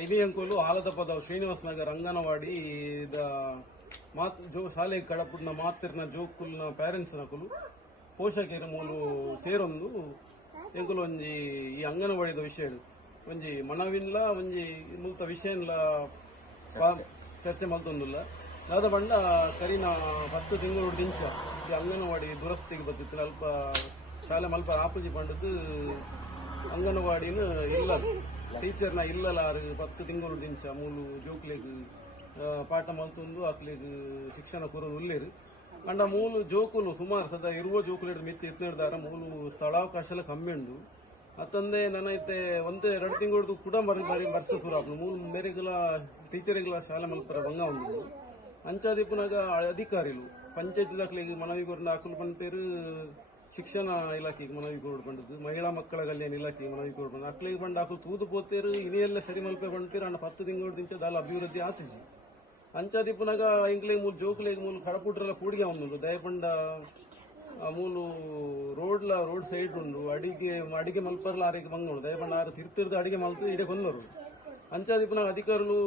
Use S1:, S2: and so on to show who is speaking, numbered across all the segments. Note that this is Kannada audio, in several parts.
S1: ಐಬಿ ಅಂಕೋಲು ಆಲದ ಪದ ಶ್ರೀನಿವಾಸ ನಗರ್ ಅಂಗನವಾಡಿ ದ ಮಾತ್, ಜೋ, ಶಾಲೆ ಕಡಪುಡ್ನ ಮಾತಿರ್ನ ಜೋಕುಲ್ನ ಪೇರೆಂಟ್ಸ್ ನಕುಲು ಪೋಷಕರ ಮೂಲು ಸೇರೊಂದು ಎಂಕುಲು ಒಂಜಿ ಈ ಅಂಗನವಾಡಿದ ವಿಷಯ ಒಂಜಿ ಮನವಿನ್ಲ, ಒಂಜಿ ಮುಲ್ತ ವಿಷಯನ್ಲ ಚರ್ಚೆ ಮಲ್ತೊಂದುಲ್ಲ. ದಾದ ಬಂಡ ಕರಿನ ಹತ್ತು ತಿಂಗಳು ದಿಂಚ ಈ ಅಂಗನವಾಡಿ ದುರಸ್ತಿಗೆ ಬತ್ತಿತ್ತು. ಅಲ್ಪ ಶಾಲೆ ಮಲ್ಪ ಆಪುಜಿ ಪಂಡದ್ದು ಅಂಗನವಾಡಿನ ಇಲ್ಲರು ಟೀಚರ್ನ ಇಲ್ಲಲಾರು ಪತ್ತು ತಿಂಗಳು ದಿಂಚ ಮೂಲು ಜೋಕ್ಲೆಗ್ ಪಾಠ ಮಲ್ತೊಂದು ಅಕ್ಲೆಗ್ ಶಿಕ್ಷಣ ಕೊರೋದು ಉಲ್ಲೇರು ಅಂಡ ಮೂಲು ಜೋಕುಲು, ಸುಮಾರು ಸದಾ ಇರುವ ಜೋಕುಲು ಮಿತ್ತಿ ಎತ್ತಿಡ್ದಾರ ಮೂಲು ಸ್ಥಳಾವಕಾಶ ಕಮ್ಮಿ ಉಂಡು. ಅತ್ತಂದೆ ನನೈತೆ ಒಂದೇ ಎರಡು ತಿಂಗಳದು ಕೂಡ ಮರಿ ಮರಿ, ಮರ್ಸ ಸುರಾಪ್ನು ಮೂಲ ಮೇರೆಗಳ ಟೀಚರ್ಗಳ ಶಾಲೆ ಮಲ್ಪರ ಭಂಗ ಒಂದು ಅಂಚಾದಿಪ್ಪುನಾಗ ಅಧಿಕಾರಿಲು, ಪಂಚಾಯತ್ ದಾಖಲೆಗೆ ಮನವಿ ಕೊರನ ಹಾಕಲು ಪಂಪೇರು ಶಿಕ್ಷಣ ಇಲಾಖೆಗೆ ಮನವಿ ಕೊಡ್ಕೊಂಡಿದ್ದು, ಮಹಿಳಾ ಮಕ್ಕಳ ಕಲ್ಯಾಣ ಇಲಾಖೆಗೆ ಮನವಿ ಕೊಡ್ಕೊಂಡು ಅಕ್ಲಿಗೆ ಬಂಡ ಹಾಕು ತೂದು ಪೋತೇರು ಇನಿಯೆಲ್ಲ ಸರಿ ಮಲ್ಪ ಬಂಡ್ತೀರು ಅಣ್ಣ ಪತ್ತು ತಿಂಗಳು ದಿಂಚದ ದಾಲ ಅಭಿವೃದ್ಧಿ ಆತಿಸಿ. ಅಂಚಾದಿ ಪುನಗ ಇಂಗ್ಲೇ ಮೂಲ ಜೋಕ್ಲೇಗ್ ಮೂಲ ಕಡಪುಟ್ರೆಲ್ಲ ಕೂಡಿಗೆ ಅವನು ದಯಪಂಡ ಮೂಲು ರೋಡ್ಲ, ರೋಡ್ ಸೈಡ್ ಉಂಡು, ಅಡಿಗೆ ಅಡಿಗೆ ಮಲ್ಪರ್ಲ ಆರಿಗೆ ಬಂಗೋಡು ದಯಪಂಡ ಆರು ತಿರ್ತಿರ್ದು ಅಡಿಗೆ ಮಲ್ತು ಇಡೇ ಹೊಂದರು ಅಂಚಾದಿ ಪುನಗ ಅಧಿಕಾರುಲು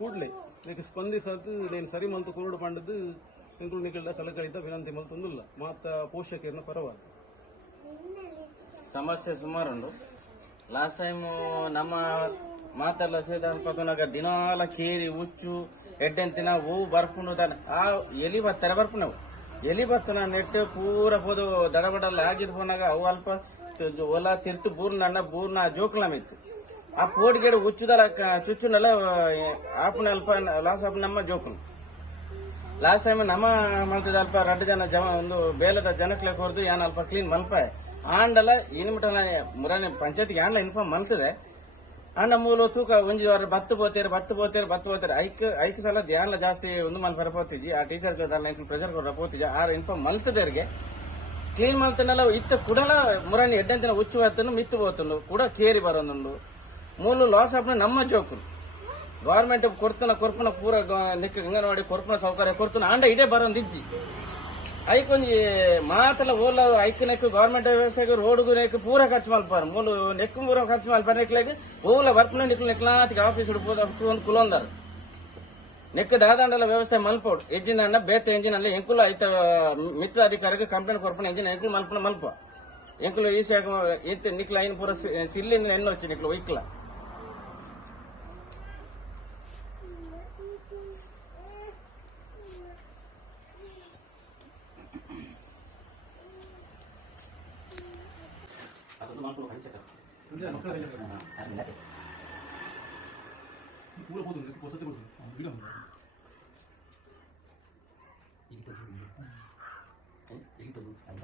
S1: ಕೂಡ್ಲೆ. ಇದಕ್ಕೆ ಸ್ಪಂದಿಸದು ನೇನು ಸರಿ ಮಂತು ಕೋರ್ಡ್ ಪಂಡದು ಇಂಕ್ಲು ಸಲಕಳಿತ ವಿನಂತಿ ಮಲ್ತೊಂದುಲ್ಲ ಮಾತ ಪೋಷಕರನ್ನ ಪರವಾದ.
S2: ಸಮಸ್ಯೆ ಸುಮಾರು ಉಂಟು ಲಾಸ್ಟ್ ಟೈಮ್ ನಮ್ಮ ಮಾತೆಲ್ಲ ಸೇದಾಗ ದಿನಾಲ ಕೇರಿ ಉಚ್ಚು ಎಡ್ಡೆಂತಿನ ಹೂವು ಬರ್ಪುಂಡು ದನ ಆ ಎಲಿ ಬರ್ತಾರೆ ಬರ್ಪುನವು ಎಲಿ ಬತ್ತನ ನೆಟ್ಟು ಪೂರ ಹೋದು ದಡಬಡಲ್ಲ ಆಗಿದ್ ಹೋನಾಗ ಅವು ಅಲ್ಪ ಹೊಲ ತಿರ್ತು ಬೂರ್ನ ಬೂರ್ನ ಜೋಕ್ಲಮಿತ್ತು ಆ ಪೋಡಿಗೆಡು ಉಚ್ಚುದಲ್ಲ ಚುಚ್ಚುನಲ್ಲ ಆಪುನ ಅಲ್ಪ ಲಾಸ್ ಆಪ್ ನಮ್ಮ ಜೋಕುನು ಲಾಸ್ಟ್ ಟೈಮ್ ನಮ್ಮ ಮಂತ್ರದ ಅಲ್ಪ ರಡ್ಡ ಜನ ಜಮ ಒಂದು ಬೇಲದ ಜನಕ್ಕೆ ಕೊರ್ದು ಯಾನ್ ಅಲ್ಪ ಕ್ಲೀನ್ ಮಲ್ಪ ಆಂಡಲ ಏನು ಮಟ ಮುರಾನೆ ಪಂಚಾಯತ್ಗೆ ಯಾನ ಇನ್ಫಾರ್ಮ್ ಮಲ್ತದೆ ಅಣ್ಣ ಮೂಲ ತೂಕ ಒಂಜಿ ಅವ್ರ ಬತ್ತು ಪೋತೆರ್ ಬತ್ತು ಪೋತೆರ್ ಬತ್ತು ಪೋತೆರ್ ಐಕ್ ಐಕ್ ಸಲ ಧ್ಯಾನ ಜಾಸ್ತಿ ಒಂದು ಮಲ್ ಬರಪೋತಿಜಿ ಆ ಟೀಚರ್ ಪ್ರೆಷರ್ ಕೊಡ್ರ ಪೋತಿಜಿ ಆರ ಇನ್ಫಾರ್ಮ್ ಮಲ್ತದೇರ್ಗೆ ಕ್ಲೀನ್ ಮಲ್ತನಲ್ಲ ಇತ್ತ ಕುಡಲ ಮುರಾನಿ ಎಡ್ಡಂತಿನ ಉಚ್ಚು ಹತ್ತನು ಮಿತ್ತು ಬೋತನು ಕೂಡ ಕೇರಿ ಬರೋನುಂಡು ಮೂಲು ಲಾಸ್ ಆಪ್ನ ನಮ್ಮ ಜೋಕು ಗೌರ್ಮೆಂಟ್ ಕೊರ್ತನ, ಕೊರ್ಪನ ಪೂರ ಲೆಕ್ಕ ಅಂಗನವಾಡಿ ಕೊರ್ಪನ ಸೌಕರ್ಯ, ಕೊರ್ತನ ಆಂಡ ಇಡೇ ಬರೋದಿಜ್ಜಿ ಐಕೊಂಜಿ ಮಾತಲ ಓಲ ಐಕ್ ನೆಕ್ ಗೌರ್ಮೆಂಟ್ ವ್ಯವಸ್ಥೆಗೆ ರೋಡ್ ನೆಕ್ ಪೂರ ಖರ್ಚು ಮಾಡ್ಪಾರ ಮೂಲ ನೆಕ್ ಪೂರ ಖರ್ಚು ಮಲ್ಪಾರ. ನೆಕ್ಲಾಗ ಓಲ ಬರ್ಪನ ನಿಕ್ಲು ನೆಕ್ಲಾತಿಗೆ ಆಫೀಸ್ ಹಿಡ್ಬೋದು ಒಂದು ಕುಲೊಂದಾರ ನೆಕ್ ದಾದಂಡಲ ವ್ಯವಸ್ಥೆ ಮಲ್ಪೋಡು. ಎಂಜಿನ್ ಅಣ್ಣ ಬೇತೆ ಎಂಜಿನ್ ಅಲ್ಲ ಎಂಕುಲ ಐತ ಮಿತ್ರ ಅಧಿಕಾರಿಗೆ ಕಂಪ್ಲೇಂಟ್ ಕೊರ್ಪನ ಎಂಜಿನ್ ಎಂಕುಲು ಮಲ್ಪನ ಮಲ್ಪ ಎಂಕುಲು ಈ ಶಾಖ ಇಂತ ನಿಕ್ಲ ಐನ್ ಪೂರ ಸಿಲ್ಲಿಂದ ಎಣ್ಣು ನಿಕ್ಲು ವೈಕ್ಲಾ
S3: 多弄几个，开起车走。
S4: 兄弟，弄开来，弄开来。
S3: 哎，来来。
S4: 你过来，我等你，我坐这等你。嗯。
S3: 印度人，哎，印度人，大家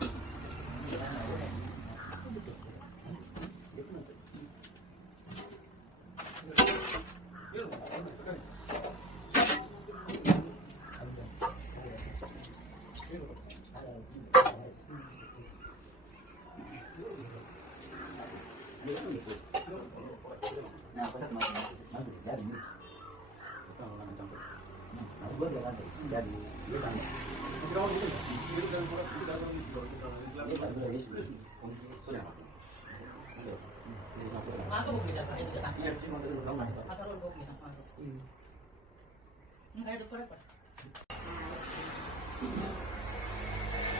S3: 好。Nah, aku sama nanti dari. Kita
S4: mau dari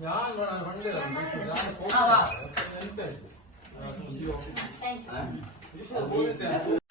S4: 娘你过来一
S5: 你
S4: 你你